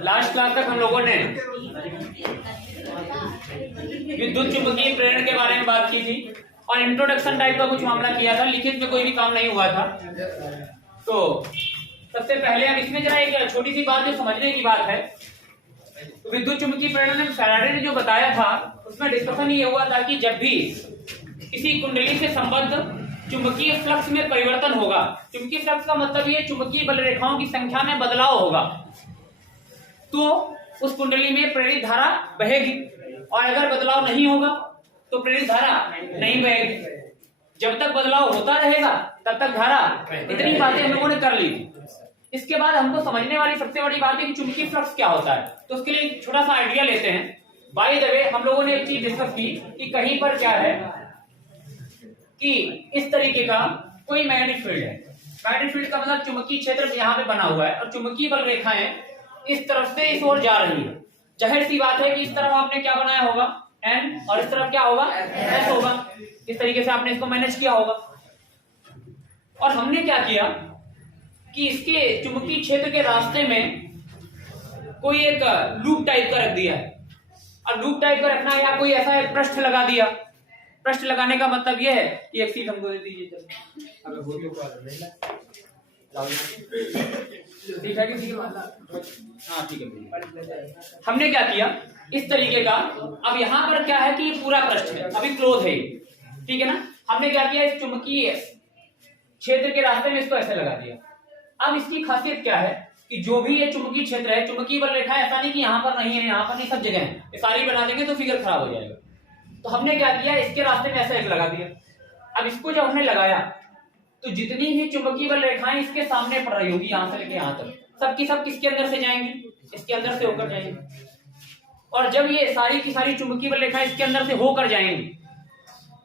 Last class तक हम लोगों ने विद्युत चुंबकीय प्रेरण के बारे में बात की थी और इंट्रोडक्शन टाइप का कुछ मामला किया था। लिखित में कोई भी काम नहीं हुआ था। तो सबसे पहले हम इसमें जरा एक छोटी सी बात जो समझने की बात है, विद्युत चुंबकीय प्रेरण में फैराडे ने जो बताया था उसमें डिस्कशन ये हुआ था कि जब भी किसी कुंडली से संबद्ध चुंबकीय फ्लक्स में परिवर्तन होगा, चुंबकीय फ्लक्स का मतलब ये चुंबकीय बल रेखाओं की संख्या में बदलाव होगा, तो उस कुंडली में प्रेरित धारा बहेगी और अगर बदलाव नहीं होगा तो प्रेरित धारा नहीं बहेगी। जब तक बदलाव होता रहेगा तब तक धारा, इतनी बातें हम लोगों ने कर ली। इसके बाद हमको समझने वाली सबसे बड़ी बात है कि चुंबकीय फ्लक्स क्या होता है। तो उसके लिए एक छोटा सा आइडिया लेते हैं। बाय द वे हम लोगों ने एक चीज डिस्कस की कि कहीं पर क्या है कि इस तरीके का कोई मैग्नेटिक फील्ड है। मैग्नेटिक फील्ड का मतलब चुंबकीय क्षेत्र यहाँ पे बना हुआ है और चुंबकीय बल रेखाएं इस तरफ से इस ओर जा रही है। जाहिर सी बात है कि इस तरफ आपने क्या बनाया होगा, एन, और इस तरफ क्या होगा, एस होगा। इस तरीके से आपने इसको मैनेज किया होगा। और हमने क्या किया कि इसके चुंबकीय क्षेत्र के रास्ते में कोई एक लूप टाइप का रख दिया है। अब लूप टाइप का रखना या कोई ऐसा एक पृष्ठ लगा दिया। पृष्ठ लगाने का मतलब यह है कि एक सीट हमको दे दीजिए। ठीक है कि हाँ ठीक है। हमने क्या किया इस तरीके का। अब यहाँ पर क्या है कि ये पूरा पृष्ठ है, अभी क्लोज है, ठीक है ना। हमने क्या किया, इस चुंबकीय क्षेत्र के रास्ते में इसको ऐसे लगा दिया। अब इसकी खासियत क्या है कि जो भी ये चुंबकीय क्षेत्र है, चुंबकीय बल रेखा ऐसा नहीं कि यहाँ पर नहीं है, यहाँ पर नहीं, सब जगह है। ये सारी बना देंगे तो फिगर खराब हो जाएगा। तो हमने क्या किया, इसके रास्ते में ऐसा एक लगा दिया। अब इसको जब हमने लगाया तो जितनी भी चुंबकीय बल रेखाएं इसके सामने पड़ रही होगी, यहाँ से लेके यहाँ तक, सबकी सब किसके अंदर से जाएंगी, इसके अंदर से होकर जाएंगी। और जब ये सारी की सारी चुंबकीय बल रेखाएं इसके अंदर से होकर जाएंगी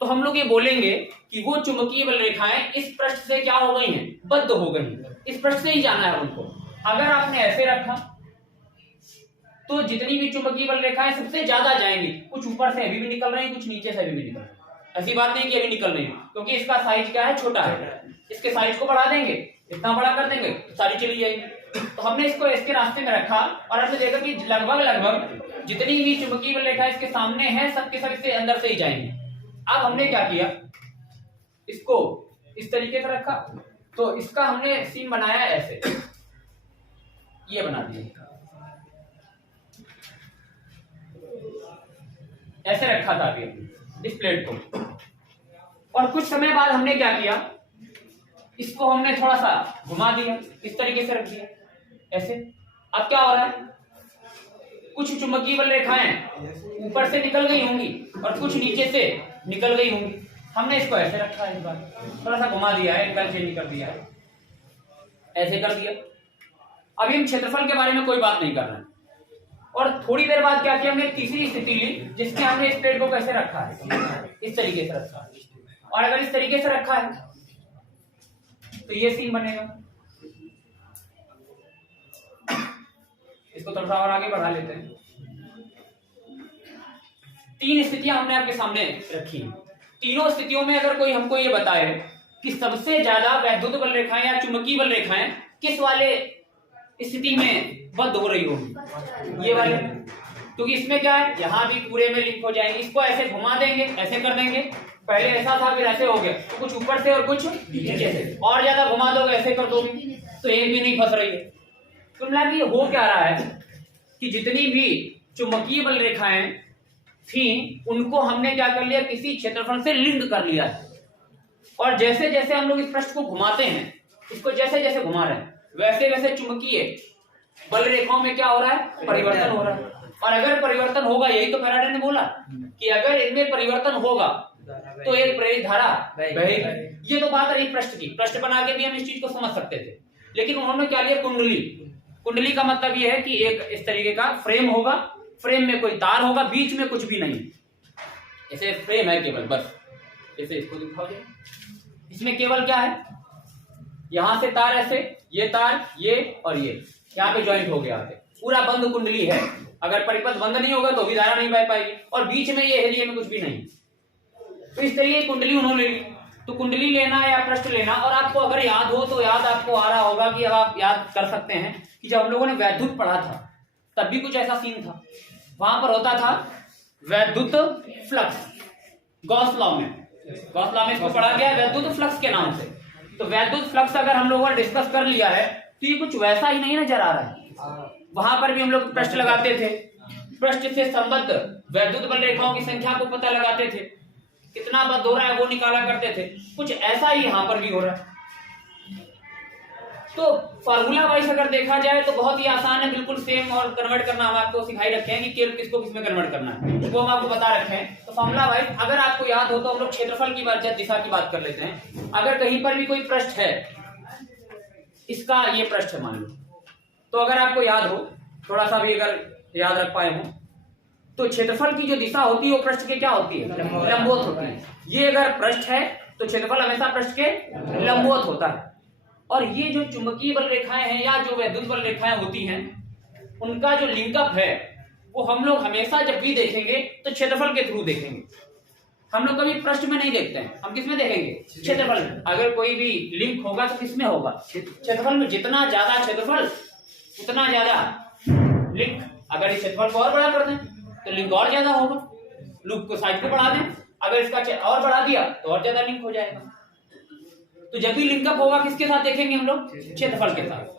तो हम लोग ये बोलेंगे कि वो चुंबकीय बल रेखाएं इस पृष्ठ से क्या हो गई हैं, बद्ध हो गई। इस पृष्ठ से ही जाना है उनको। अगर आपने ऐसे रखा तो जितनी भी चुंबकीय बल रेखाएं सबसे ज्यादा जाएंगी। कुछ ऊपर से अभी भी निकल रही है, कुछ नीचे से अभी भी निकल रही है। ऐसी बात नहीं कि अभी निकल रही है, क्योंकि इसका साइज क्या है, छोटा है। इसके साइज को बढ़ा देंगे, इतना बड़ा कर देंगे, सारी चली जाएगी। तो हमने इसको इसके रास्ते में रखा और हमने देखा कि लगभग जितनी भी चुंबकीय बल रेखाएं इसके सामने है, सबके सब इसके अंदर से ही जाएंगे। अब हमने क्या किया, इसको इस तरीके से रखा तो इसका हमने सीन बनाया ऐसे, ये बना दिया, ऐसे रखा था अभी इस प्लेट को। और कुछ समय बाद हमने क्या किया, इसको हमने थोड़ा सा घुमा दिया, इस तरीके से रख दिया ऐसे। अब क्या हो रहा है, कुछ चुंबकीय बल रेखाएं ऊपर से निकल गई होंगी और कुछ नीचे से निकल गई होंगी। हमने इसको ऐसे रखा है, इस बार थोड़ा सा घुमा दिया है, एंगल चेंज कर दिया है, ऐसे कर दिया। अभी हम क्षेत्रफल के बारे में कोई बात नहीं कर रहे हैं। और थोड़ी देर बाद क्या किया, हमने एक तीसरी स्थिति ली जिसमें हमने इस प्लेट को कैसे रखा है, इस तरीके से रखा है। और अगर इस तरीके से रखा है तो ये सीन बनेगा। इसको थोड़ा सा और आगे बढ़ा लेते हैं। 3 स्थितियां हमने आपके सामने रखी। तीनों स्थितियों में अगर कोई हमको ये बताए कि सबसे ज्यादा वैद्युत बल रेखाएं या चुंबकीय बल रेखाएं किस वाले स्थिति में बद्ध हो रही होगी, ये वाले, क्योंकि इसमें क्या है, यहाँ भी पूरे में लिंक हो जाएंगे। इसको ऐसे घुमा देंगे, ऐसे कर देंगे, पहले ऐसा था फिर ऐसे हो गया, तो कुछ ऊपर से और कुछ नीचे से, और ज्यादा घुमा दोगे, ऐसे कर दोगे तो एक भी नहीं फंस रही है। तो मतलब हो क्या रहा है कि जितनी भी चुंबकीय बल रेखाएं थी उनको हमने क्या कर लिया, किसी क्षेत्रफल से लिंक कर लिया। और जैसे जैसे हम लोग इस पृष्ठ को घुमाते हैं, इसको जैसे जैसे घुमा रहे हैं वैसे वैसे चुंबकीय बल रेखाओं में क्या हो रहा है, परिवर्तन हो रहा है। और अगर परिवर्तन होगा, यही तो फैराडे ने बोला कि अगर इनमें परिवर्तन होगा तो एक प्रेरित धारा बहेगी। ये तो बात रही पृष्ठ की। पृष्ठ बना के भी हम इस चीज को समझ सकते थे, लेकिन उन्होंने क्या लिया, कुंडली। कुंडली का मतलब ये है कि एक इस तरीके का फ्रेम होगा, फ्रेम में कोई तार होगा, बीच में कुछ भी नहीं, ऐसे फ्रेम है केवल, बस ऐसे इसको दिखाओ। इसमें केवल क्या है, यहां से तार ऐसे, ये तार, ये और ये यहाँ पे ज्वाइंट हो गया है, पूरा बंद कुंडली है। अगर परिपथ बंद नहीं होगा तो भी धारा नहीं बह पाएगी। और बीच में ये हेलियम में कुछ भी नहीं। तो इस तरीके की कुंडली उन्होंने ली। तो कुंडली लेना या पृष्ठ लेना, और आपको अगर याद हो तो याद आपको आ रहा होगा कि अब आप याद कर सकते हैं कि जब हम लोगों ने वैद्युत पढ़ा था तब भी कुछ ऐसा सीन था। वहां पर होता था वैद्युत फ्लक्स, गॉस लॉ में इसको पढ़ा गया वैद्युत फ्लक्स के नाम से। तो वैद्युत फ्लक्स अगर हम लोगों ने डिस्कस कर लिया है तो ये कुछ वैसा ही नहीं नजर आ रहा है। वहां पर भी हम लोग पृष्ठ लगाते थे, पृष्ठ से संबद्ध वैद्युत बल रेखाओं की संख्या को पता लगाते थे, कितना बल हो रहा है वो निकाला करते थे। कुछ ऐसा ही यहां पर भी हो रहा है। तो फार्मूला वाइज अगर देखा जाए तो बहुत ही आसान है, बिल्कुल सेम, और कन्वर्ट करना हम आपको सिखाई रखे हैं कि किसको किसमें कन्वर्ट करना है वो हम आपको बता रखे हैं। तो फार्मूला वाइज अगर आपको याद हो तो हम लोग क्षेत्रफल की बात, दिशा की बात कर लेते हैं। अगर कहीं पर भी कोई पृष्ठ है, इसका ये पृष्ठ है मान लो, तो अगर आपको याद हो, थोड़ा सा भी अगर याद रख पाए हो, तो क्षेत्रफल की जो दिशा होती है वो पृष्ठ के क्या होती है, लंबवत होती है। ये अगर पृष्ठ है तो क्षेत्रफल हमेशा पृष्ठ के लंबवत होता है। और ये जो चुंबकीय बल रेखाएं हैं या जो वैद्युत बल रेखाएं होती हैं, उनका जो लिंकअप है वो हम लोग हमेशा जब भी देखेंगे तो क्षेत्रफल के थ्रू देखेंगे। हम लोग कभी पृष्ठ में नहीं देखते हैं, हम किस में देखेंगे, क्षेत्रफल में। अगर कोई भी लिंक होगा तो किसमें होगा, क्षेत्रफल में। जितना ज्यादा क्षेत्रफल उतना ज्यादा लिंक। अगर इस क्षेत्रफल को और बड़ा कर दें तो लिंक और ज्यादा होगा, लूप को साइड पे बढ़ा दें, अगर इसका और बढ़ा दिया तो और ज्यादा लिंक हो जाएगा। तो जब भी लिंकअप होगा किसके साथ देखेंगे हम लोग, क्षेत्रफल के साथ।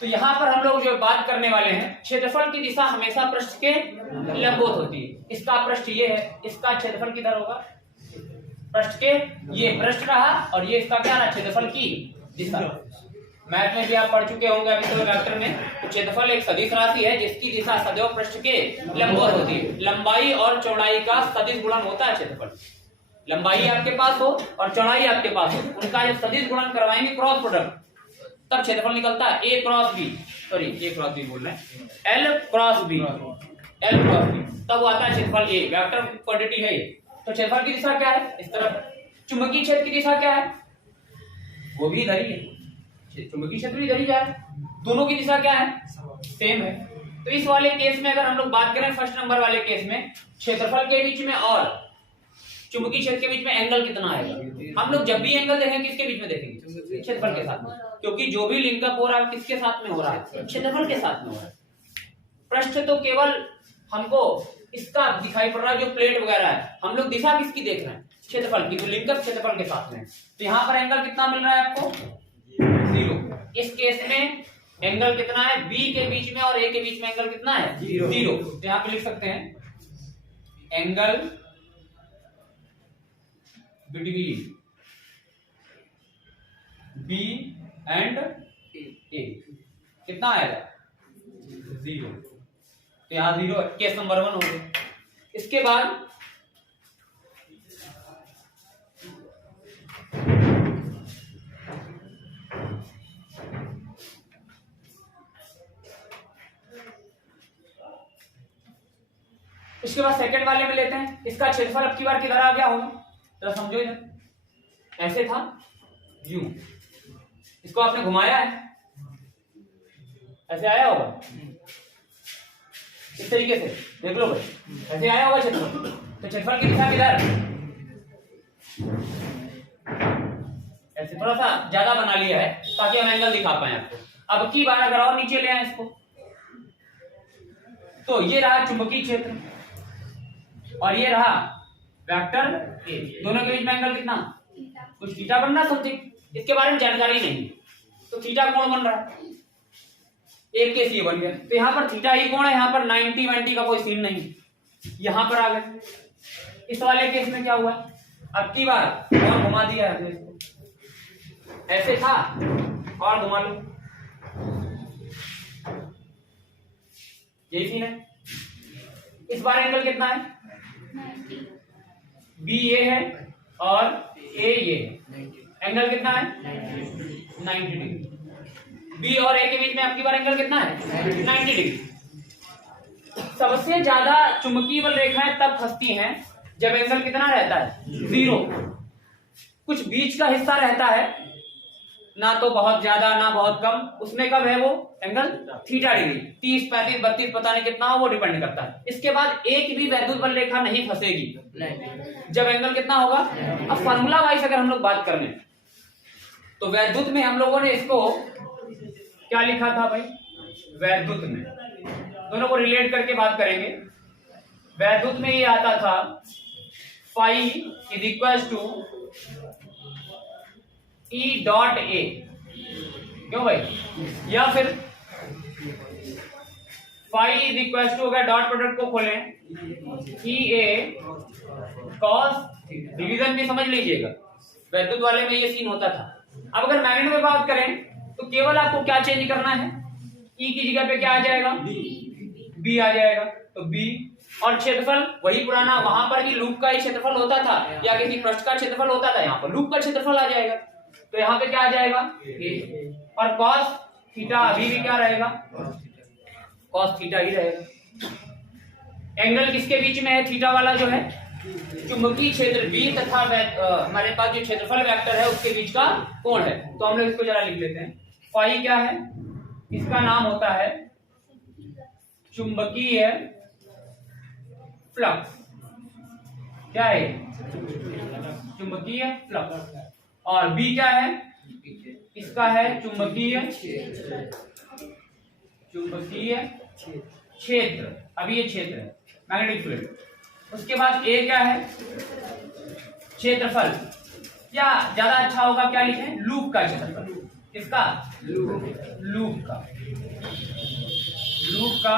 तो यहां पर हम लोग जो बात करने वाले हैं, क्षेत्रफल की दिशा हमेशा पृष्ठ के लंबवत होती है। इसका पृष्ठ ये है, इसका क्षेत्रफल किधर होगा, पृष्ठ के, ये पृष्ठ रहा और ये इसका क्या रहा, क्षेत्रफल की दिशा। मैथ में भी आप पढ़ चुके होंगे अभी तो वेक्टर में। तो क्षेत्रफल एक सदिश राशि है जिसकी दिशा सदैव पृष्ठ के लंबवत होती है। लंबाई और चौड़ाई का सदिश गुणन होता है क्षेत्रफल। लंबाई आपके पास हो और चौड़ाई आपके पास हो, उनका जब सदिश गुणन करवाएंगे क्रॉस प्रोडक्ट, तब क्षेत्रफल निकलता है ए क्रॉस बी, सॉरी ए क्रॉस बी बोल रहे हैं, एल क्रॉस बी, तब आता है क्षेत्रफल ए। वेक्टर क्वांटिटी है ये। तो क्षेत्रफल की दिशा क्या है, इस तरफ। चुंबकीय क्षेत्र की दिशा क्या है, वो भी इधर ही है, चुंबकीय क्षेत्र इधर ही जा रहा है। दोनों की दिशा क्या है, सेम है। तो इस वाले केस में अगर हम लोग बात करें, फर्स्ट नंबर वाले केस में, क्षेत्रफल के बीच में और चुंबकीय क्षेत्र के बीच में एंगल कितना आएगा। हम लोग जब भी एंगल देखेंगे किसके बीच में देखेंगे, क्षेत्रफल के साथ में, क्योंकि जो भी लिंकअप हो रहा है किसके साथ में हो रहा है, क्षेत्रफल के साथ में हो रहा है। पृष्ठ तो केवल हमको इसका दिखाई पड़ रहा है, जो प्लेट वगैरह है, हम लोग दिशा किसकी देख रहे हैं, क्षेत्रफल की। तो लिंकअप क्षेत्रफल के साथ में। तो यहाँ पर एंगल कितना मिल रहा है आपको, 0। इस केस में एंगल कितना है, बी के बीच में और ए के बीच में एंगल कितना है, 0। तो यहाँ पे लिख सकते हैं एंगल बिटवीन बी एंड ए कितना आएगा, 0। तो यहां 0 केस नंबर 1 हो गया। इसके बाद सेकंड वाले में लेते हैं। इसका क्षेत्रफल अब की बार किधर आ गया होगा, तो समझो इधर ऐसे था यूं, इसको आपने घुमाया है, ऐसे आया होगा, इस तरीके से देख लो भाई, ऐसे आया होगा क्षेत्रफल। तो क्षेत्रफल की दिशा किधर, ऐसे थोड़ा सा ज्यादा बना लिया है ताकि हम एंगल दिखा पाए आपको। अब की बार अगर और नीचे ले आए इसको, तो ये रहा चुंबकीय क्षेत्र और ये रहा वेक्टर ए। दोनों के बीच में एंगल कितना, कुछ थीटा बन रहा समथिंग, इसके बारे में जानकारी नहीं, तो थीटा कोण बन रहा है, एक केस ये बन गया। तो यहाँ पर थीटा ही कोण है, यहाँ पर 90 का कोई सीन नहीं, यहाँ पर आ गए। इस वाले केस में क्या हुआ, अब की बार और घुमा दिया है, ऐसे था और घुमा लो, यही सीन है। इस बार एंगल कितना है, बी ये है और ए ये है, एंगल कितना है 90 डिग्री। बी और ए के बीच में आपकी बार एंगल कितना है 90 डिग्री। सबसे ज्यादा चुंबकीय बल रेखाएं तब फंसती हैं जब एंगल कितना रहता है 0, कुछ बीच का हिस्सा रहता है ना तो बहुत ज्यादा ना बहुत कम, उसमें कब है वो एंगल थीटा डिग्री, 30, 35, 32 पता नहीं कितना हो, वो डिपेंड करता है। इसके बाद एक भी वैद्युत बल रेखा नहीं फंसेगी जब एंगल कितना होगा। अब फॉर्मूला वाइज अगर हम लोग बात कर लें तो वैद्युत में हम लोगों ने इसको क्या लिखा था भाई, वैद्युत में दोनों को रिलेट करके बात करेंगे। वैद्युत में ये आता था phi is equal to E dot A, क्यों भाई, या फिर फाई इज इक्वल टू, अगर डॉट प्रोडक्ट को खोलें ई ए कॉस, डिवीजन भी समझ लीजिएगा, वैद्युत वाले में ये सीन होता था। अब अगर मैग्नेट में बात करें तो केवल आपको क्या चेंज करना है, ई की जगह पे क्या आ जाएगा, बी आ जाएगा, तो बी, और क्षेत्रफल वही पुराना, वहां पर भी लूप का ही क्षेत्रफल होता था या किसी पृष्ठ का क्षेत्रफल होता था, यहाँ पर लूप का क्षेत्रफल आ जाएगा, तो यहाँ पे क्या आ जाएगा ए, और कॉस थीटा अभी भी क्या रहेगा, कॉस थीटा ही रहेगा। एंगल किसके बीच में है, थीटा वाला जो है चुंबकीय क्षेत्र बी तथा हमारे पास जो क्षेत्रफल वेक्टर है उसके बीच का कोण है। तो हम लोग इसको जरा लिख लेते हैं। फाई क्या है, इसका नाम होता है चुंबकीय फ्लक्स, क्या है, चुंबकीय फ्लक्स, और बी क्या है, इसका है चुंबकीय क्षेत्र, अभी ये क्षेत्र है मैग्नेटिक फील्ड। उसके बाद ए क्या है, क्षेत्रफल, या ज्यादा अच्छा होगा क्या लिखें, लूप का क्षेत्रफल, किसका, लूप का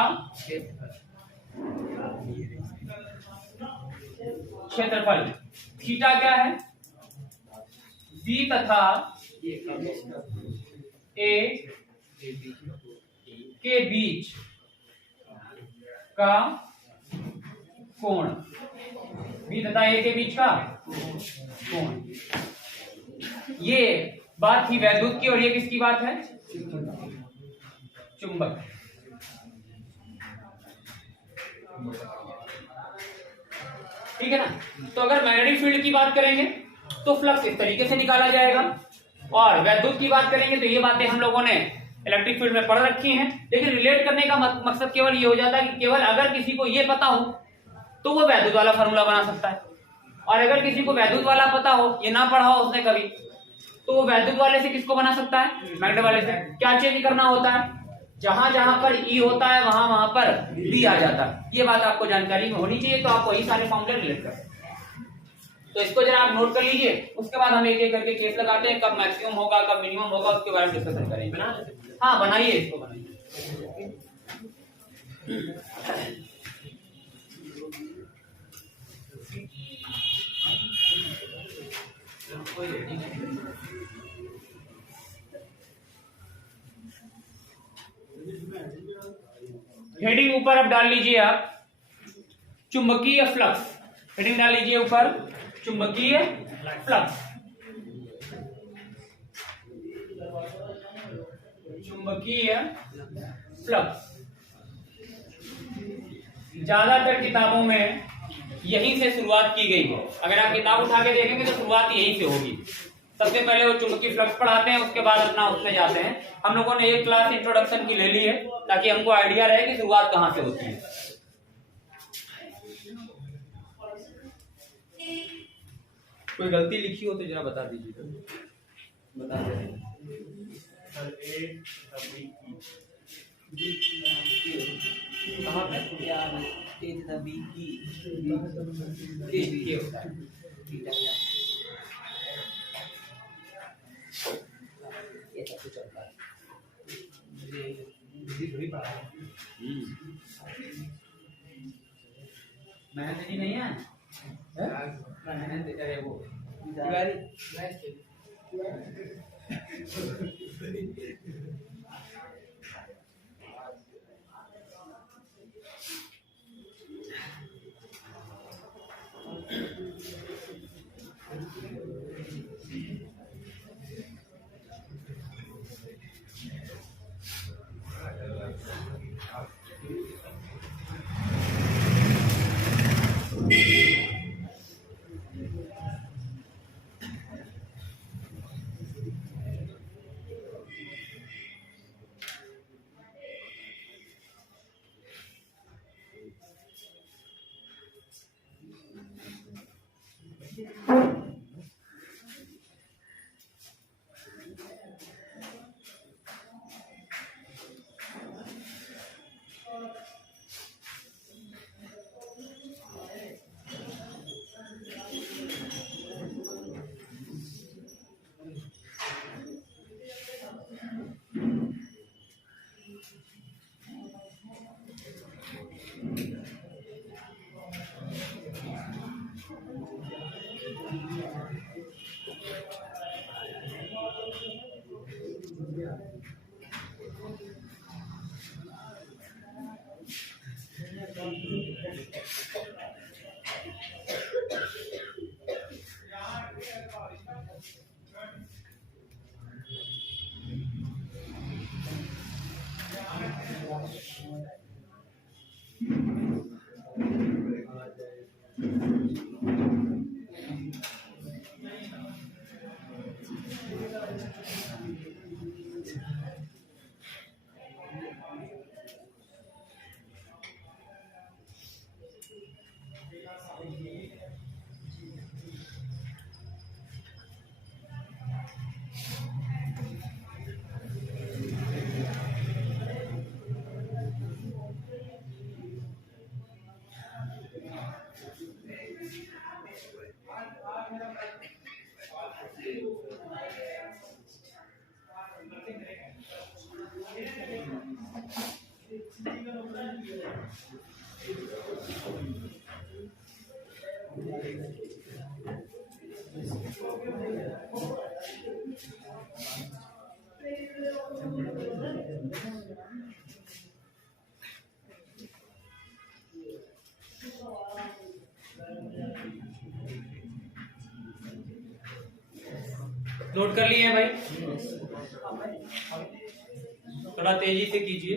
क्षेत्रफल। थीटा क्या है, बी तथा ए के बीच का कोण, बी तथा ए के बीच का कोण। ये बात थी वैद्युत की, और ये किसकी बात है, चुंबक। ठीक है ना। तो अगर मैग्नेटिक फील्ड की बात करेंगे तो फ्लक्स इस तरीके से निकाला जाएगा, और वैद्युत की बात करेंगे तो ये बातें हम लोगों ने इलेक्ट्रिक फील्ड में पढ़ रखी हैं, लेकिन रिलेट करने का मकसद केवल ये हो जाता है कि केवल अगर किसी को ये पता हो तो वो वैद्युत वाला फॉर्मूला बना सकता है, और अगर किसी को वैद्युत वाला पता हो, ये ना पढ़ा हो उसने कभी, तो वो वैद्युत वाले से किसको बना सकता है, मैग्नेट वाले से। क्या चेंज करना होता है, जहां जहां पर ई होता है वहां वहां पर बी आ जाता है। ये बात आपको जानकारी में होनी चाहिए, तो आप वही सारे फॉर्मूले रिलेट कर। तो इसको जरा आप नोट कर लीजिए, उसके बाद हम एक एक करके केस लगाते हैं, कब मैक्सिमम होगा कब मिनिमम होगा उसके बारे में डिस्कशन करेंगे। हाँ बनाइए, इसको बनाइए। हेडिंग ऊपर अब डाल लीजिए आप, चुंबकीय फ्लक्स, हेडिंग डाल लीजिए ऊपर, चुंबकीय फ्लक्स, चुंबकीय फ्लक्स। ज्यादातर किताबों में यहीं से शुरुआत की गई है, अगर आप किताब उठा के देखेंगे तो शुरुआत यहीं से होगी। सबसे पहले वो चुंबकीय फ्लक्स पढ़ाते हैं, उसके बाद अपना उसमें जाते हैं। हम लोगों ने एक क्लास इंट्रोडक्शन की ले ली है ताकि हमको आइडिया रहे कि शुरुआत कहां से होती है। कोई गलती लिखी हो तो जरा बता दीजिए, बता दें। कहाँ पे मेहनत जी नहीं है, अरे वो नोट कर लिए भाई, थोड़ा तेजी से कीजिए।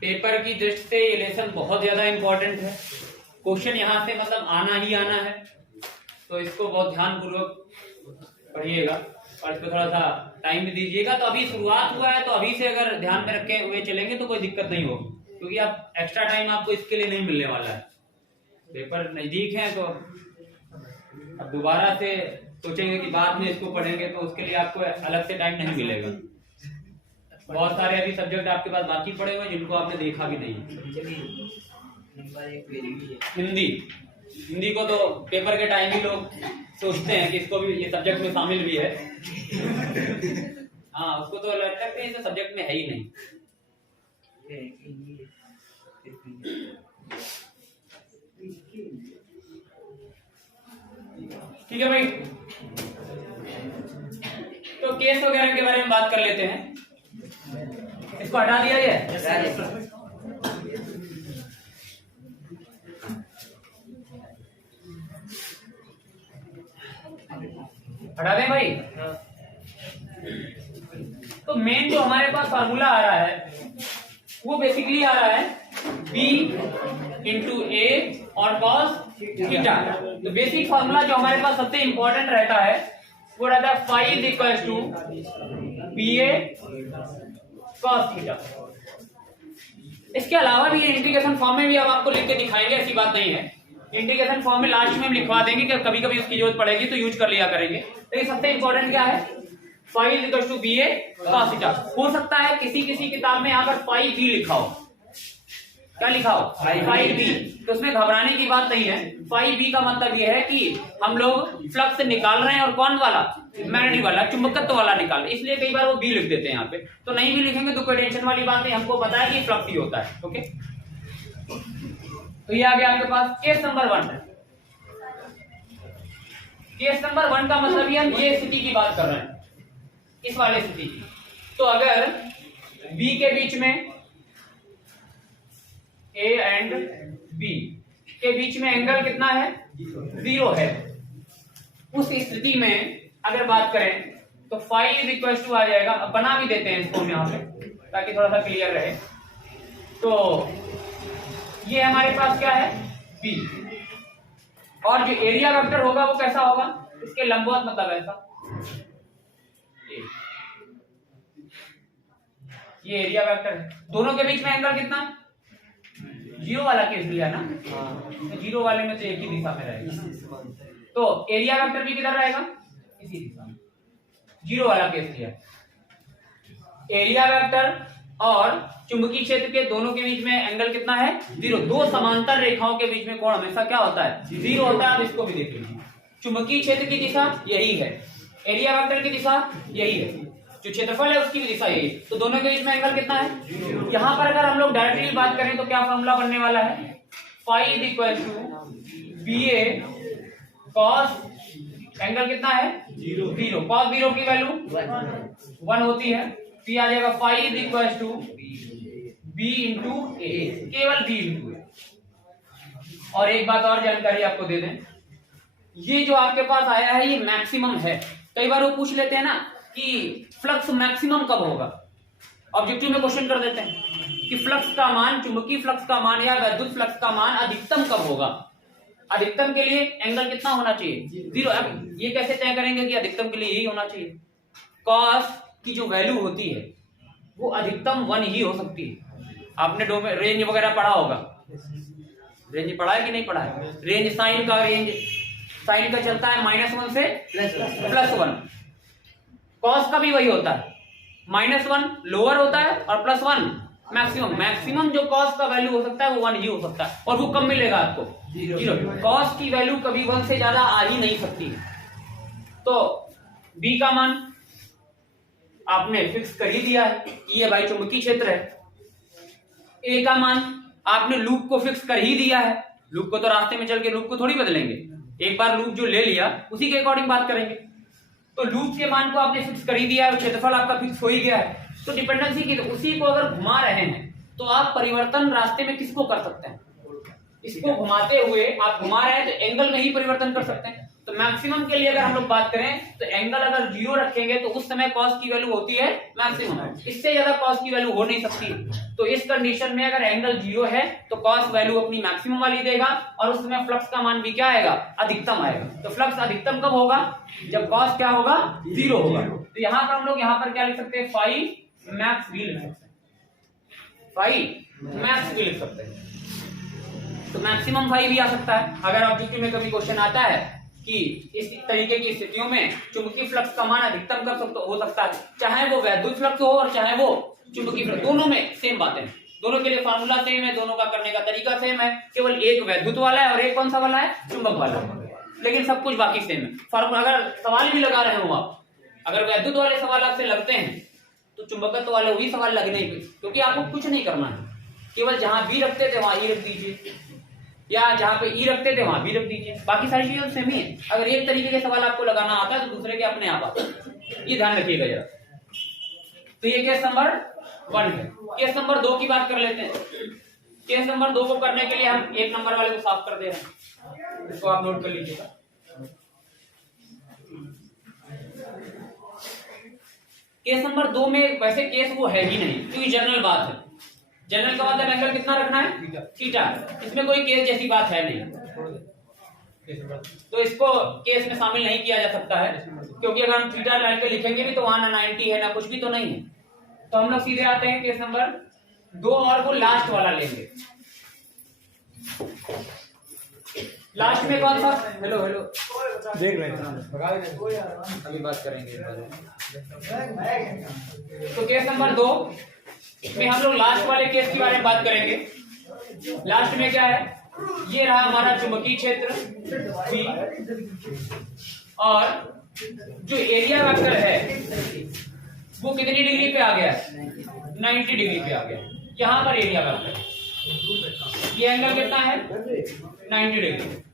पेपर की दृष्टि से ये लेसन बहुत ज्यादा इंपॉर्टेंट है। क्वेश्चन यहाँ से मतलब आना ही आना है, तो इसको बहुत ध्यान पूर्वक पढ़िएगा और इसको थोड़ा सा टाइम भी दीजिएगा। तो अभी शुरुआत हुआ है, तो अभी से अगर ध्यान में रखे हुए चलेंगे तो कोई दिक्कत नहीं होगी, क्योंकि आप एक्स्ट्रा टाइम आपको इसके लिए नहीं मिलने वाला है। पेपर नजदीक है तो अब दोबारा से सोचेंगे कि बाद में इसको पढ़ेंगे, तो उसके लिए आपको अलग से टाइम नहीं मिलेगा। बहुत सारे अभी सब्जेक्ट आपके पास बाकी पड़े हुए जिनको आपने देखा भी नहीं। हिंदी को तो पेपर के टाइम ही लोग सोचते हैं कि इसको भी ये सब्जेक्ट में शामिल भी है। हाँ, उसको तो लगता है कि इस सब्जेक्ट में है ही नहीं। ठीक है भाई, तो केस वगैरह के बारे में बात कर लेते हैं। इसको हटा दिया जाए। हटा दें भाई। तो मेन जो हमारे पास फार्मूला आ रहा है वो बेसिकली आ रहा है b इंटू ए और cos थीटा। तो बेसिक फार्मूला जो हमारे पास सबसे इंपॉर्टेंट रहता है वो रहता है phi is equal to B A cos theta. इसके अलावा भी इंटीग्रेशन फॉर्म में भी हम आपको लिख के दिखाएंगे, ऐसी बात नहीं है। इंटीग्रेशन फॉर्म में लास्ट में हम लिखवा देंगे कि कभी कभी उसकी जरूरत पड़ेगी तो यूज कर लिया करेंगे। लेकिन सबसे इंपॉर्टेंट क्या है, phi is equal to B A cos theta. हो सकता है किसी किसी किताब में यहाँ पर फाई बी लिखा हो। क्या लिखा हो? Phi B. तो उसमें घबराने की बात नहीं है। फाई बी का मतलब यह है कि हम लोग फ्लक्स निकाल रहे हैं और कौन वाला, मैग्नेटिक वाला, चुंबकत्व वाला निकाल रहे हैं, इसलिए कई बार वो बी लिख देते हैं यहाँ पे। तो नहीं भी लिखेंगे तो कोई टेंशन वाली बात नहीं, हमको पता है कि फ्लक्स ही होता है। ओके, तो ये आ गया आपके पास केस नंबर 1। केस नंबर 1 का मतलब ये हम ये स्थिति की बात कर रहे हैं, इस वाले स्थिति की। तो अगर बी के बीच में, ए एंड बी के बीच में एंगल कितना है, 0 है, उस स्थिति में अगर बात करें तो फाई इज इक्वल टू आ जाएगा। अब बना भी देते हैं इसको यहाँ पे ताकि थोड़ा सा क्लियर रहे। तो ये हमारे पास क्या है, बी, और जो एरिया वेक्टर होगा वो कैसा होगा, इसके लंबवत, मतलब ऐसा। ये एरिया वेक्टर है। दोनों के बीच में एंगल कितना, 0 वाला केस लिया ना, तो 0 वाले में तो एक ही दिशा में रहेगा। तो एरिया वेक्टर भी किधर रहेगा, इसी दिशा में। 0 वाला केस लिया, एरिया वेक्टर और चुंबकीय क्षेत्र के दोनों के बीच में एंगल कितना है 0। दो समांतर रेखाओं के बीच में कोण हमेशा क्या होता है 0 होता है। आप इसको भी देख लीजिए, चुंबकीय क्षेत्र की दिशा यही है, एरिया वेक्टर की दिशा यही है, जो क्षेत्रफल है उसकी भी दिशा यही है, तो दोनों के बीच में एंगल कितना है। यहाँ पर अगर हम लोग डायरेक्टली बात करें तो क्या फॉर्मूला बनने वाला है, phi is equal to BA cos angle कितना है 0, cos 0 की वैल्यू 1 होती है, तो आ जाएगा phi is equal to B into A, केवल B इंटू A। और एक बात और जानकारी आपको दे दें, ये जो आपके पास आया है ये मैक्सिमम है। कई बार वो पूछ लेते हैं ना कि फ्लक्स मैक्सिमम कब होगा, ऑब्जेक्टिव में क्वेश्चन कर देते हैं कि फ्लक्स का मान, चुंबकीय फ्लक्स का मान या वैद्युत फ्लक्स का मान अधिकतम कब होगा। अधिकतम के लिए एंगल कितना होना चाहिए 0। अब ये कैसे तय करेंगे कि अधिकतम के लिए यही होना चाहिए, कॉस की जो वैल्यू होती है वो अधिकतम 1 ही हो सकती है। आपने रेंज वगैरह पढ़ा होगा, रेंज पढ़ा है कि नहीं पढ़ा है। रेंज साइन का चलता है -1 से +1, कॉस का भी वही होता है, -1 लोअर होता है और +1 मैक्सिमम जो कॉस का वैल्यू हो सकता है वो 1 ही हो सकता है। और वो कब मिलेगा आपको 0। कॉस की वैल्यू कभी 1 से ज्यादा आ ही नहीं सकती। तो B का मान आपने फिक्स कर ही दिया है कि ये भाई चुंबकीय क्षेत्र है। A का मान आपने लूप को फिक्स कर ही दिया है, लूप को तो रास्ते में चल के लूप को थोड़ी बदलेंगे, एक बार लूप जो ले लिया उसी के अकॉर्डिंग बात करेंगे। तो लूप के मान को आपने फिक्स कर ही दिया है, क्षेत्रफल आपका फिक्स हो ही गया है। तो डिपेंडेंसी की, तो उसी को अगर घुमा रहे हैं तो आप परिवर्तन रास्ते में किसको कर सकते हैं, इसको घुमाते हुए आप घुमा रहे हैं तो एंगल में ही परिवर्तन कर सकते हैं। तो मैक्सिमम के लिए अगर हम लोग बात करें तो एंगल अगर 0 रखेंगे तो उस समय कॉस की वैल्यू होती है मैक्सिमम, इससे ज्यादा कॉस की वैल्यू हो नहीं सकती। तो इस कंडीशन में अगर एंगल 0 है तो कॉस वैल्यू अपनी मैक्सिमम वाली देगा और उस समय फ्लक्स का मान भी क्या आएगा अधिकतम आएगा। तो फ्लक्स अधिकतम कब होगा, जब कॉस क्या होगा 0 होगा। तो यहाँ पर हम लोग यहाँ पर क्या लिख सकते हैं, फाई मैक्स भी लिख सकते हैं, फाई मैक्स भी लिख सकते हैं। तो मैक्सिमम फाई भी आ सकता है। अगर ऑब्जेक्टिव में कभी क्वेश्चन आता है कि इस तरीके की स्थितियों में चुंबकीय फ्लक्स का मान अधिकतम कर सकते हो सकता है, चाहे वो वैद्युत फ्लक्स हो और चाहे वो चुंबकीय फ्लक्स, दोनों में सेम बात है, दोनों के लिए फार्मूला सेम है, दोनों का करने का तरीका सेम है, केवल एक वैद्युत वाला है और एक कौन सा वाला है, चुंबक वाला, लेकिन सब कुछ बाकी सेम है। फार्मूला अगर सवाल भी लगा रहे हो आप, अगर वैद्युत वाले सवाल आपसे लगते हैं तो चुंबकत्व वाले वही सवाल लगने, क्योंकि आपको कुछ नहीं करना है, केवल जहां बी रखते थे वहां ई रख दीजिए या जहां पे ई रखते थे वहां भी रख दीजिए, बाकी सारी चीजें सेम ही है। अगर एक तरीके के सवाल आपको लगाना आता है तो दूसरे के अपने आप आते हैं, ये ध्यान रखिएगा जरा। तो ये केस नंबर 1 है। केस नंबर 2 की बात कर लेते हैं। केस नंबर 2 को करने के लिए हम 1 नंबर वाले को साफ कर दे रहे हैं, इसको आप नोट कर लीजिएगा। केस नंबर 2 में वैसे केस वो है ही नहीं, क्योंकि जनरल बात है। जनरल का मतलब एंगल कितना रखना है थीटा, इसमें कोई केस जैसी बात है नहीं, तो इसको केस में शामिल नहीं किया जा सकता है, क्योंकि अगर हम थीटा लाइन पे लिखेंगे भी तो वहां ना 90 है ना कुछ भी तो नहीं है। तो हम लोग सीधे आते हैं केस नंबर 2 और वो लास्ट वाला लेंगे। लास्ट में कौन सा, हेलो देख रहे हैं, अभी बात करेंगे। तो केस नंबर 2 में हम लोग लास्ट वाले केस के बारे में बात करेंगे। लास्ट में क्या है, ये रहा हमारा चुंबकीय क्षेत्र B और जो एरिया वेक्टर है वो कितनी डिग्री पे आ गया, 90 डिग्री पे आ गया। यहां पर एरिया वेक्टर, ये एंगल कितना है 90 डिग्री।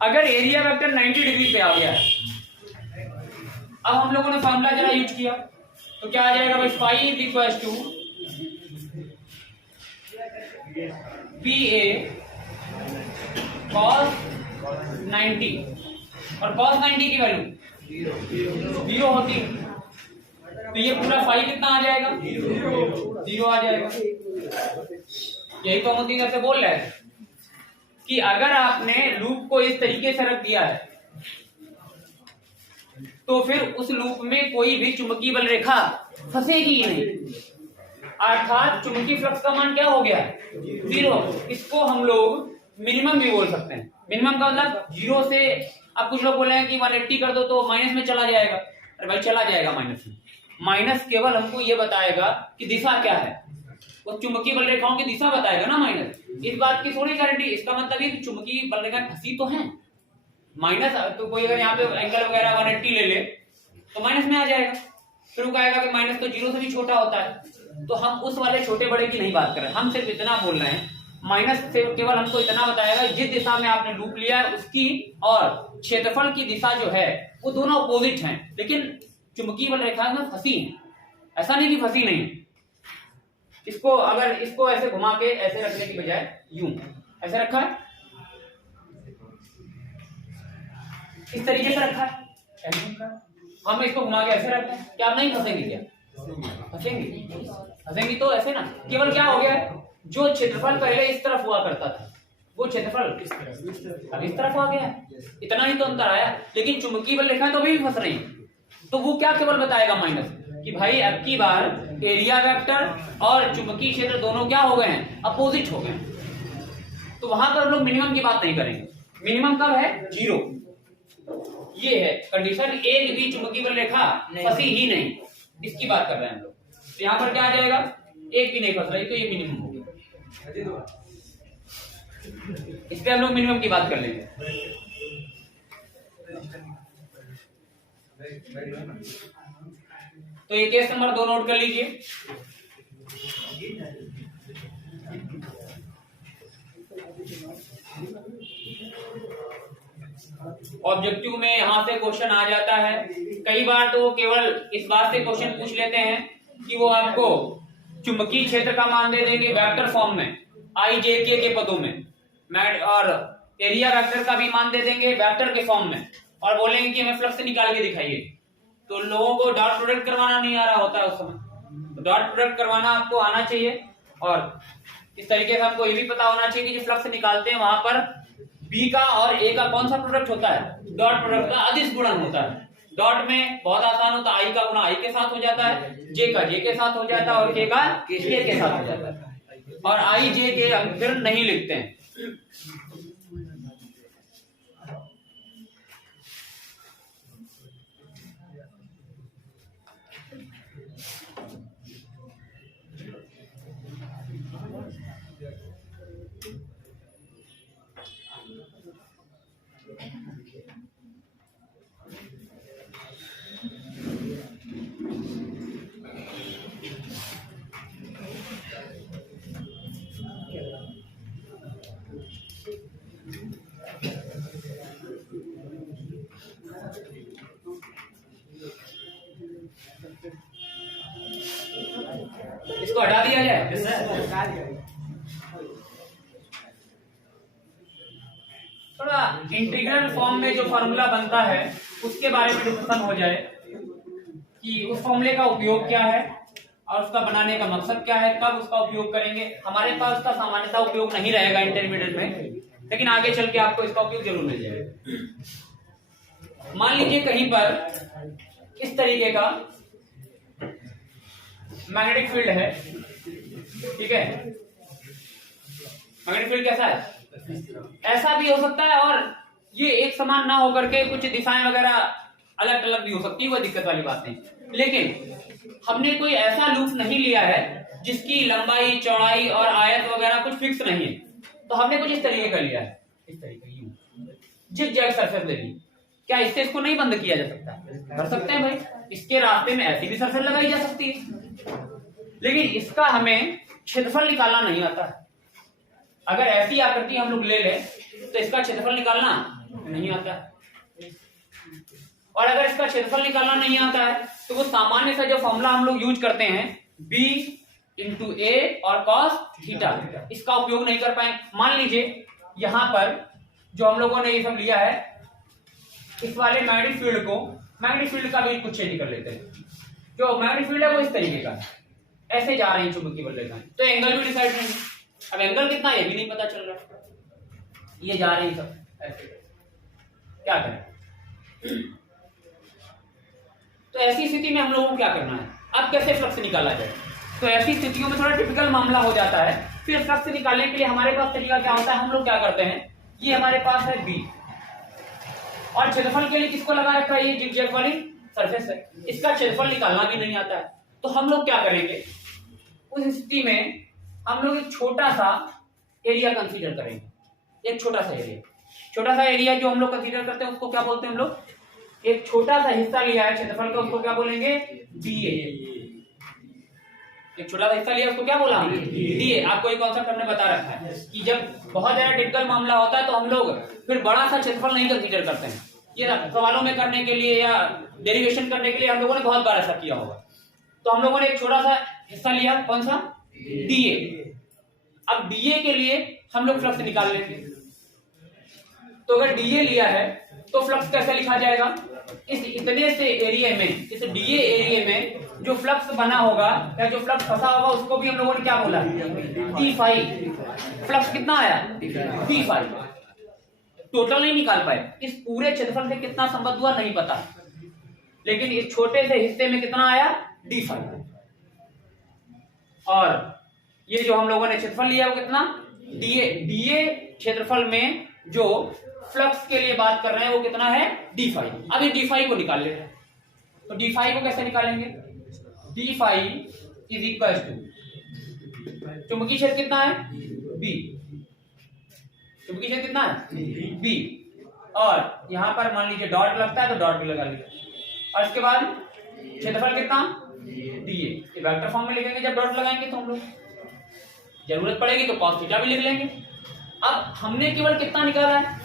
अगर एरिया वेक्टर 90 डिग्री पे आ गया है, अब हम लोगों ने फॉर्मूला जरा यूज किया तो क्या आ जाएगा भाई, phi is equal to BA cos 90 और cos 90 की वैल्यू 0 होती है, तो ये पूरा फाई कितना आ जाएगा 0 आ जाएगा। यही तो मोदी से बोल रहे हैं कि अगर आपने लूप को इस तरीके से रख दिया है तो फिर उस लूप में कोई भी चुंबकीय बल रेखा फंसेगी ही नहीं, अर्थात चुंबकीय फ्लक्स का मान क्या हो गया 0। इसको हम लोग मिनिमम भी बोल सकते हैं। मिनिमम का मतलब 0 से, अब कुछ लोग बोले हैं कि 180 कर दो तो माइनस में चला जाएगा, अरे भाई चला जाएगा माइनस में, माइनस केवल हमको ये बताएगा कि दिशा क्या है, वो चुंबकीय बल रेखाओं की दिशा बताएगा ना माइनस। इस बात की थोड़ी गारंटी, इसका मतलब ये कि चुंबकीय बल रेखाएं फंसी तो हैं। माइनस तो कोई अगर यहाँ पे एंगल वगैरह 180 ले ले तो माइनस में आ जाएगा, फिर वो कहेगा कि माइनस तो 0 से भी छोटा होता है। तो हम उस वाले छोटे बड़े की नहीं बात कर रहे हैं, हम सिर्फ इतना बोल रहे हैं माइनस से केवल हमको इतना बताएगा जिस दिशा में आपने लूप लिया है उसकी और क्षेत्रफल की दिशा जो है वो दोनों अपोजिट हैं, लेकिन चुंबकीय बल रेखाएं में फंसी हैं। ऐसा नहीं कि फंसी नहीं। इसको अगर इसको ऐसे घुमा के ऐसे रखने की बजाय यूं ऐसे रखा है, इस तरीके से रखा है, हम इसको घुमा के ऐसे रखते हैं, क्या आप नहीं फंसेंगे? क्या फंसेंगी तो ऐसे ना। केवल क्या हो गया है, जो क्षेत्रफल पहले इस तरफ हुआ करता था वो क्षेत्रफल अब इस तरफ आ गया, इतना ही तो अंतर आया। लेकिन चुंबकीय बल रेखाएं तो अभी भी फंस रही है, तो वो क्या केवल बताएगा माइनस कि भाई अब की बार एरिया वेक्टर और चुंबकीय क्षेत्र दोनों क्या हो गए हैं, अपोजिट हो गए। तो वहां पर हम लोग मिनिमम की बात नहीं करेंगे। मिनिमम कब है? 0। ये है कंडीशन, एक भी चुंबकीय बल रेखा फंसी ही नहीं, इसकी बात कर रहे हैं हम लोग। तो यहाँ पर क्या आ जाएगा, एक भी नहीं फंस रही, तो ये मिनिमम हो गया। इस पे हम लोग मिनिमम की बात कर लेंगे। तो ये केस नंबर 2 नोट कर लीजिए। ऑब्जेक्टिव में यहां से क्वेश्चन आ जाता है। कई बार तो वो केवल इस बात से क्वेश्चन पूछ लेते हैं कि वो आपको चुंबकीय क्षेत्र का मान दे देंगे वेक्टर फॉर्म में आई जे के पदों में, और एरिया वेक्टर का भी मान दे देंगे वेक्टर के फॉर्म में, और बोलेंगे कि हमें फ्लक्स निकाल के दिखाइए। तो लोगों को डॉट प्रोडक्ट करवाना नहीं आ रहा होता है उस समय, तो डॉट प्रोडक्ट करवाना आपको आना चाहिए। और इस तरीके से आपको ये भी पता होना चाहिए कि जो फ्लक्स निकालते हैं वहां पर बी का और ए का कौन सा प्रोडक्ट होता है, डॉट प्रोडक्ट का अदिश गुणन होता है। डॉट में बहुत आसान होता है, आई का गुणा आई के साथ हो जाता है, जे का जे के साथ हो जाता है और के का के के साथ हो जाता है। और आई जे के हम फिर नहीं लिखते हैं। इसको हटा दिया जाए। थोड़ा इंटीग्रल फॉर्म में जो फॉर्मूला बनता है उसके बारे में डिस्कशन हो जाए कि उस फॉर्मूले का उपयोग क्या है और उसका बनाने का मकसद क्या है, कब उसका उपयोग करेंगे। हमारे पास उसका सामान्यतः उपयोग नहीं रहेगा इंटरमीडिएट में, लेकिन आगे चल के आपको इसका उपयोग जरूर मिल जाएगा। मान लीजिए कहीं पर इस तरीके का मैग्नेटिक फील्ड है, ठीक है। मैग्नेटिक फील्ड कैसा है? ऐसा भी हो सकता है और ये एक समान ना होकर के कुछ दिशाएं वगैरह अलग अलग भी हो सकती है, वो दिक्कत वाली बात नहीं। लेकिन हमने कोई ऐसा लूप नहीं लिया है जिसकी लंबाई चौड़ाई और आयत वगैरह कुछ फिक्स नहीं है, तो हमने कुछ इस तरीके का लिया है, इस तरीके जिग-जैग सरफेस ले ली। क्या इससे इसको नहीं बंद किया जा सकता? कर सकते हैं भाई, इसके रास्ते में ऐसी भी सरफेस लगाई जा सकती है, लेकिन इसका हमें क्षेत्रफल निकालना नहीं आता है। अगर ऐसी आकृति हम लोग ले लें तो इसका क्षेत्रफल निकालना नहीं आता है, और अगर इसका क्षेत्रफल निकालना नहीं आता है तो वो सामान्य सा जो फॉर्मूला हम लोग यूज करते हैं b इंटू ए और cos थीटा, इसका उपयोग नहीं कर पाए। मान लीजिए यहां पर जो हम लोगों ने ये सब लिया है, इस वाले मैग्नेटिक फील्ड को, मैग्नेटिक फील्ड का भी कुछ चेंज कर लेते हैं। जो मैग्नेटिक फील्ड है वो इस तरीके का ऐसे जा रही है चुंबकीय बल रेखाएं, तो एंगल भी डिसाइड नहीं है। अब एंगल कितना है ये भी नहीं पता चल रहा, ये जा रही है सब ऐसे, क्या करें? तो ऐसी स्थिति में हम लोगों को क्या करना है, अब कैसे फ्लक्स निकाला जाए? तो ऐसी स्थितियों में थोड़ा टिपिकल मामला हो जाता है। फिर फ्लक्स निकालने के लिए हमारे पास तरीका क्या होता है, हम लोग क्या करते हैं, ये हमारे पास है बी, और क्षेत्रफल के लिए किसको लगा रखा है, ये जिग-जैग वाली सरफेस है, इसका क्षेत्रफल निकालना भी नहीं आता है, तो हम लोग क्या करेंगे उस स्थिति में? हम लोग एक छोटा सा एरिया कंसीडर करेंगे, एक छोटा सा एरिया। छोटा सा एरिया जो हम लोग कंसीडर करते हैं उसको क्या बोलते हैं हम लोग? एक छोटा सा हिस्सा लिया है क्षेत्रफल का, उसको क्या बोलेंगे? डीए। एक छोटा सा हिस्सा लिया उसको क्या बोला हमने? डीए। आपको एक कॉन्सेप्ट हमने बता रखा है कि जब बहुत ज्यादा डिफिकल्ट मामला होता है तो हम लोग फिर बड़ा सा क्षेत्रफल नहीं कंसीडर करते हैं। ये सवालों में करने के लिए या डेरिवेशन करने के लिए हम लोगों ने बहुत बार ऐसा किया होगा। तो हम लोगों ने एक छोटा सा हिस्सा लिया, कौन सा? डीए। अब डीए के लिए हम लोग फ्लक्स निकाल लेंगे। तो अगर डीए लिया है तो फ्लक्स कैसे लिखा जाएगा? इस इतने से एरिया में, इस डीए एरिया में जो फ्लक्स बना होगा या जो फ्लक्स फंसा होगा उसको भी हम लोगों ने क्या बोला? D phi. फ्लक्स कितना आया? D phi. टोटल नहीं निकाल पाए, इस पूरे क्षेत्रफल से कितना संबद्ध हुआ नहीं पता, लेकिन इस छोटे से हिस्से में कितना आया? D phi. और ये जो हम लोगों ने क्षेत्रफल लिया वो कितना? डीए। डीए क्षेत्रफल में जो फ्लक्स के लिए बात कर रहे हैं वो कितना है? D phi. अब इस डी फाई को निकाल लेते हैं। तो डी फाई को कैसे निकालेंगे? D phi is equal to चुंबकीय क्षेत्र कितना है? बी। चुंबकीय क्षेत्र कितना है? बी। और यहां पर मान लीजिए डॉट लगता है तो डॉट भी लगा लिया। और इसके बाद क्षेत्रफल कितना? डीए। ये वेक्टर फॉर्म में लिखेंगे जब डॉट लगाएंगे तो हम लोग, जरूरत पड़ेगी तो cos थीटा भी लिख लेंगे। अब हमने केवल कितना निकाला है?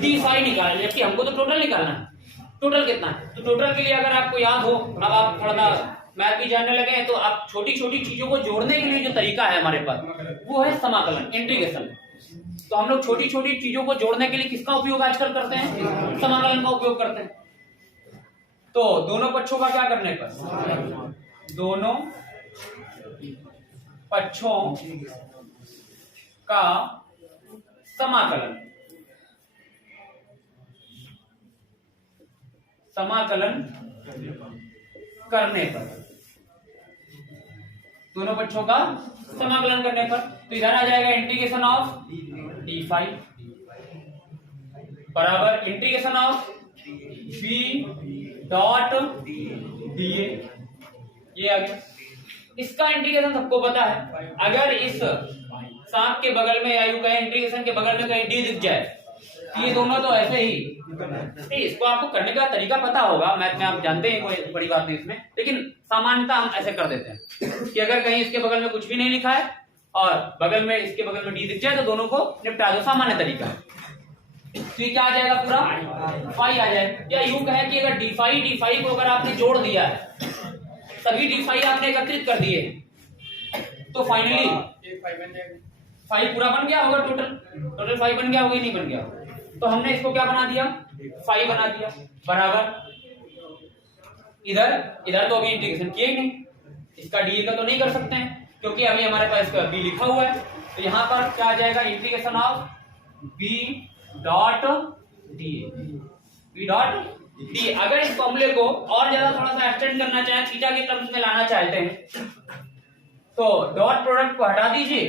डी फाई निकाला, जबकि हमको तो टोटल निकालना है। टोटल कितना है? तो टोटल के लिए अगर आपको याद हो, अब आप थोड़ा सा मैथ भी जानने लगे हैं तो आप छोटी छोटी चीजों को जोड़ने के लिए जो तरीका है हमारे पास वो है समाकलन, इंटीग्रेशन। तो हम लोग छोटी छोटी चीजों को जोड़ने के लिए किसका उपयोग आजकल करते हैं? समाकलन का उपयोग करते हैं। तो दोनों पक्षों का क्या करने पर? दोनों पक्षों का समाकलन करने पर, दोनों पक्षों का समाकलन करने पर तो इधर आ जाएगा इंटीग्रेशन ऑफ डी फाई बराबर integration of B dot DA. ये आ गया। इसका इंटीग्रेशन सबको पता है। अगर इस सांप के बगल में या यूं कहें इंटीग्रेशन के बगल में कहीं डी दिख जाए ये दोनों तो ऐसे ही, इसको आपको करने का तरीका पता होगा, मैथ में आप जानते हैं, कोई बड़ी बात नहीं इसमें, लेकिन सामान्यतः हम ऐसे कर देते हैं कि अगर कहीं इसके बगल में कुछ भी नहीं लिखा है और बगल में इसके बगल में डी दिख जाए तो दोनों को निपटा दो, सामान्य तरीका है। तो ये क्या आ जाएगा? पूरा फाई आ जाएगा। या यूं कहें कि अगर डी फाई को अगर आपने जोड़ दिया है, सभी डी फाई आपने एकत्रित कर दिए तो फाइनली फाई पूरा बन गया होगा, टोटल फाई बन गया होगा, नहीं बन गया होगा। तो हमने इसको क्या बना दिया? फाई बना दिया बराबर इधर तो अभी इंटीग्रेशन किए ही नहीं, इसका डीए का तो नहीं कर सकते हैं क्योंकि अभी हमारे पास इसका बी लिखा हुआ है। तो यहाँ पर क्या आ जाएगा? Integration of B dot DA. B dot D. अगर इस फॉर्मूले को और ज्यादा थोड़ा सा एक्सटेंड करना चाहें, थीटा के टर्म्स में लाना चाहते हैं तो डॉट प्रोडक्ट को हटा दीजिए,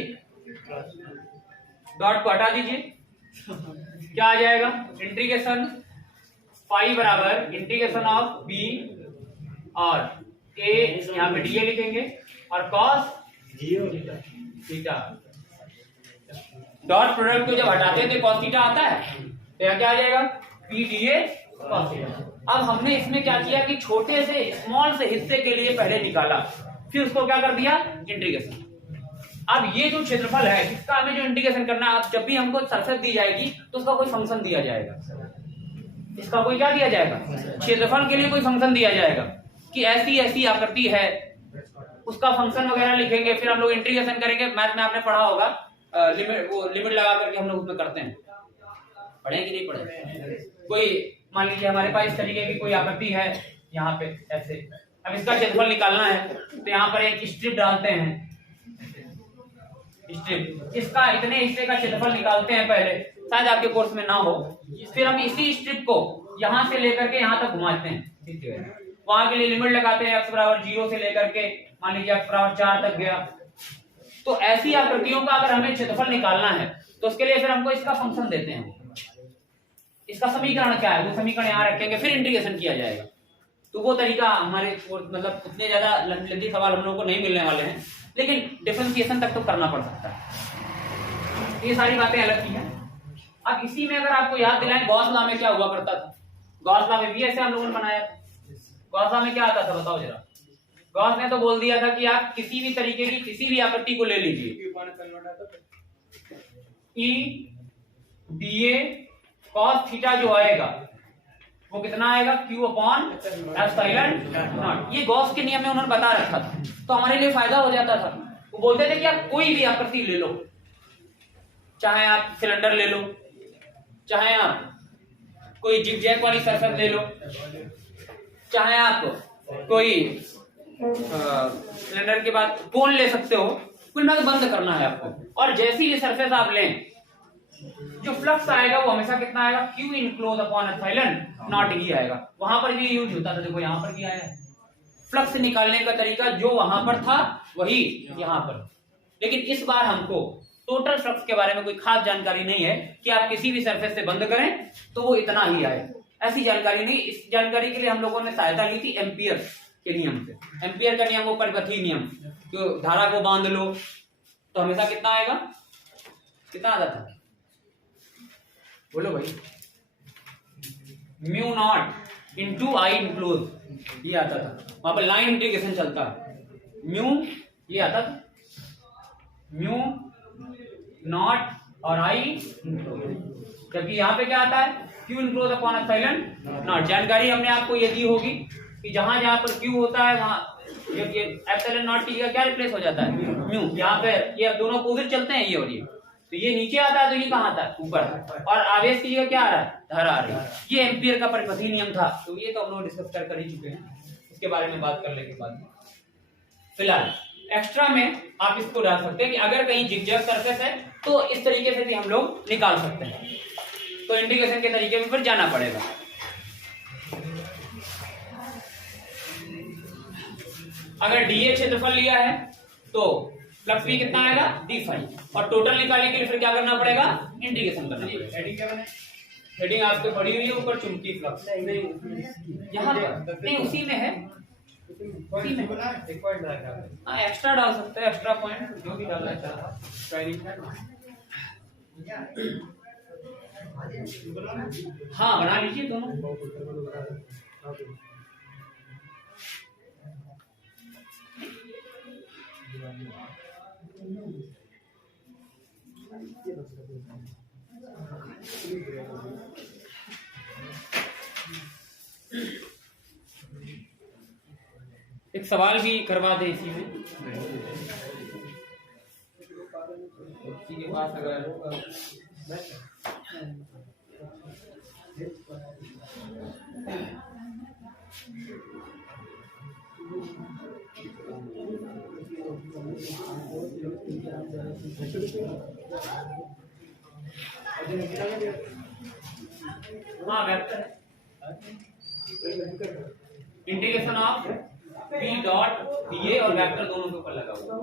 डॉट को हटा दीजिए, क्या आ जाएगा? इंटीग्रेशन फाई बराबर इंटीग्रेशन ऑफ बी और ए, यहाँ पे डीए लिखेंगे और कॉस थीटा। डॉट प्रोडक्ट को जब हटाते हैं तो कॉस थीटा आता है, तो यहाँ क्या आ जाएगा? P DA cos theta. अब हमने इसमें क्या किया कि छोटे से स्मॉल से हिस्से के लिए पहले निकाला, फिर उसको क्या कर दिया? इंटीग्रेशन। अब ये जो क्षेत्रफल है इसका हमें जो इंटीग्रेशन करना है, अब जब भी हमको सरफेस दी जाएगी तो उसका कोई फंक्शन दिया जाएगा, इसका कोई क्या दिया जाएगा? क्षेत्रफल के लिए कोई फंक्शन दिया जाएगा कि ऐसी ऐसी आकृति है, उसका फंक्शन वगैरह लिखेंगे, फिर हम लोग इंटीग्रेशन करेंगे। मैथ में आपने पढ़ा होगा लिमिट लगा करके हम लोग उसमें करते हैं, पढ़े कि नहीं पढ़े? कोई मान लीजिए हमारे पास इस तरीके की कोई आकृति है यहाँ पे ऐसे, अब इसका क्षेत्रफल निकालना है तो यहाँ पर एक स्ट्रिप डालते हैं, स्ट्रिप, इसका इतने हिस्से का क्षेत्रफल निकालते हैं पहले, शायद आपके कोर्स में ना हो। फिर हम इसी स्ट्रिप को यहां से लेकर के यहां तक घुमाते हैं, वहां के लिए लिमिट लगाते हैं x बराबर 0 से लेकर के मान लीजिए x बराबर 4 तक गया। तो ऐसी आकृतियों का अगर हमें क्षेत्रफल निकालना है तो उसके लिए फिर हमको इसका फंक्शन देते हैं, इसका समीकरण क्या है वो समीकरण यहाँ रखेंगे, फिर इंटीग्रेशन किया जाएगा। तो वो तरीका हमारे मतलब उतने ज्यादा लंबी सवाल हम लोगों को नहीं मिलने वाले हैं, लेकिन डिफरेंशिएशन तक तो करना पड़ सकता है। ये सारी बातें अलग की हैं। अब इसी में अगर आपको याद दिलाएं, गॉस लॉ में क्या हुआ करता था, गॉस लॉ में भी ऐसे हम लोगों ने बनाया था। गॉस लॉ में क्या आता था बताओ जरा। गॉस ने तो बोल दिया था कि आप किसी भी तरीके की किसी भी आकृति को ले लीजिए, E D A cos theta जो आएगा वो कितना आएगा, Q अपॉन एप्सिलॉन नॉट। ये गॉस के नियम में उन्होंने बता रखा था, तो हमारे लिए फायदा हो जाता था। वो बोलते थे कि आप कोई भी आकृति ले लो, चाहे आप सिलेंडर ले लो, चाहे आप कोई जिगजैग वाली सरफेस ले लो, चाहे आप कोई सिलेंडर के बाद कोन ले सकते हो, कुल मिलाकर बंद करना है आपको। और जैसी ये सरफेस आप लें, जो फ्लक्स आएगा वो हमेशा कितना आएगा, Q enclose upon epsilon not ही आएगा। वहां पर भी यूज होता था, देखो यहां पर भी आया है। फ्लक्स निकालने का तरीका जो वहां पर था वही यहां पर, लेकिन इस बार हमको टोटल फ्लक्स के बारे में कोई खास जानकारी नहीं है कि आप किसी भी सरफेस से बंद करें तो वो इतना ही आए, ऐसी जानकारी नहीं। इस जानकारी के लिए हम लोगों ने सहायता ली थी एम्पियर के नियम से। एम्पियर का नियम वो परिपथी नियम, जो धारा को बांध लो तो हमेशा कितना आएगा, कितना आता था बोलो भाई, म्यू नॉट इंटू आई इनक्लोज, ये आता था। वहां पर लाइन इंटीग्रेशन चलता है, म्यू ये आता था, म्यू नॉट और आई इनक्लोज। जबकि यहाँ पे क्या आता है, Q enclose upon epsilon not. जानकारी हमने आपको ये दी होगी कि जहां जहां पर क्यू होता है वहां ये एप्सिलॉन नॉट की जगह क्या रिप्लेस हो जाता है, म्यू। यहाँ पे ये दोनों अपोजिट चलते हैं, ये और ये, तो ये नीचे आता है तो ये कहाँ आता है, ऊपर। और आवेश की जगह क्या आ रहा है, धारा आ रही है। ये एम्पियर का परिपथी नियम था, तो ये तो हम लोग डिस्कस कर ही चुके हैं, इसके बारे में बात कर लेंगे बाद में। फिलहाल एक्स्ट्रा में आप इसको डाल सकते हैं कि अगर कहीं जिगजैग सरफेस है तो इस तरीके से भी हम लोग निकाल सकते हैं, तो इंटीग्रेशन के तरीके में फिर जाना पड़ेगा। अगर डीए क्षेत्रफल लिया है तो फ्लक्स भी कितना आएगा, डी फाई, और टोटल निकालने के लिए फिर क्या करना पड़ेगा, इंटीग्रेशन करना पड़ेगा। हेडिंग क्या बने, हेडिंग आपके पड़ी हुई है ऊपर, चुंबकीय फ्लक्स यहाँ पर नहीं, उसी में है, उसी में एक पॉइंट हाँ एक्स्ट्रा डाल सकते हैं, एक्स्ट्रा पॉइंट जो भी डालना चाहे। हाँ बना लीजिए दोनों। एक सवाल भी करवा दे इसी में, किसी के पास अगर हाँ vector integration of B dot D और वेक्टर दोनों के ऊपर लगा हुआ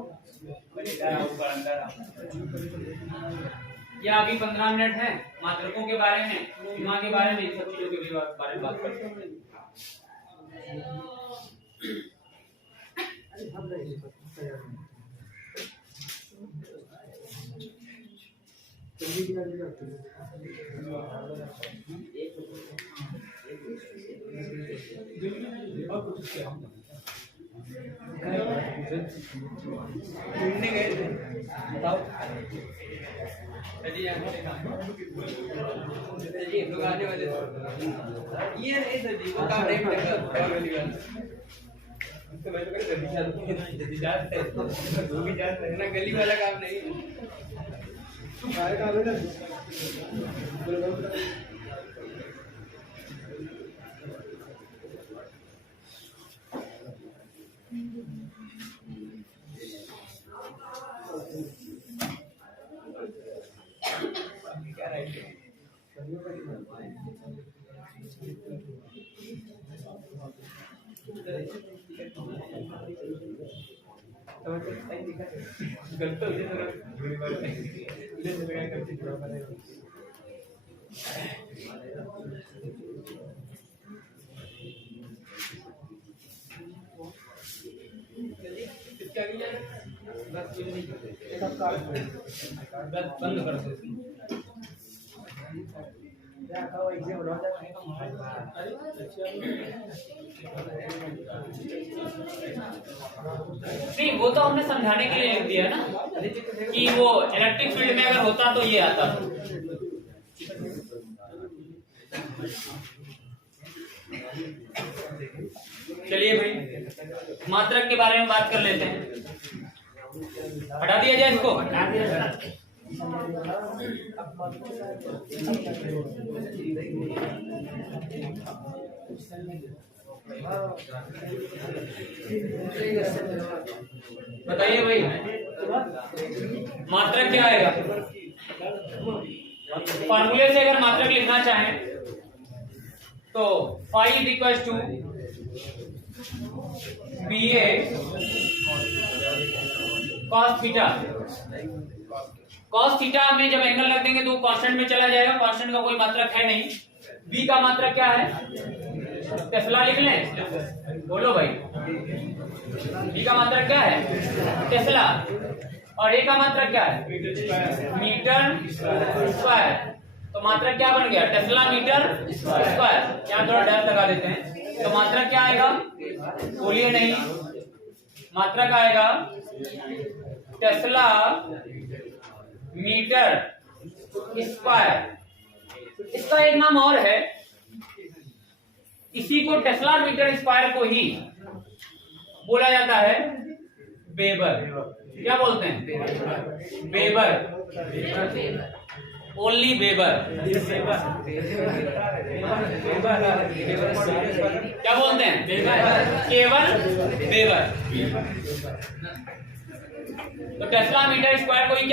या अभी 15 मिनट है मात्रकों के बारे में, सीमा के बारे में, इन सब चीजों के बारे में बात करते हैं। ढूंढने गए थे, बताओ आने वाले ये नहीं सर जी, वो काम नहीं करेगा। गली वाला काम नहीं बंद कर दो। नहीं, वो तो हमने समझाने के लिए लिख दिया ना कि वो इलेक्ट्रिक फील्ड में अगर होता तो ये आता। चलिए भाई, मात्रक के बारे में बात कर लेते हैं। हटा दिया जाए इसको। बताइए भाई, मात्रक क्या आएगा? फॉर्मूले से अगर मात्रक लिखना चाहें तो phi is equal to BA cos theta. cos theta में जब एंगल रख देंगे तो कांस्टेंट में चला जाएगा, कांस्टेंट का कोई मात्रक है नहीं। B का मात्रक क्या है? टेस्ला लिख लें, बोलो भाई। B का मात्रक क्या है? टेस्ला। और A का मात्रक क्या है? Metre square. तो मात्रक क्या बन गया? Tesla metre square. यहाँ थोड़ा डर लगा देते हैं। तो मात्रक क्या आएगा? बोलिए नहीं, मात्रक आएगा टेस्ला मीटर स्क्वायर। इसका एक नाम और है, इसी को टेस्ला मीटर स्क्वायर को ही बोला जाता है वेबर। क्या बोलते हैं? Weber, only weber. क्या बोलते हैं? केवल वेबर। तो टेस्ला मीटर स्क्वायर को ही क्या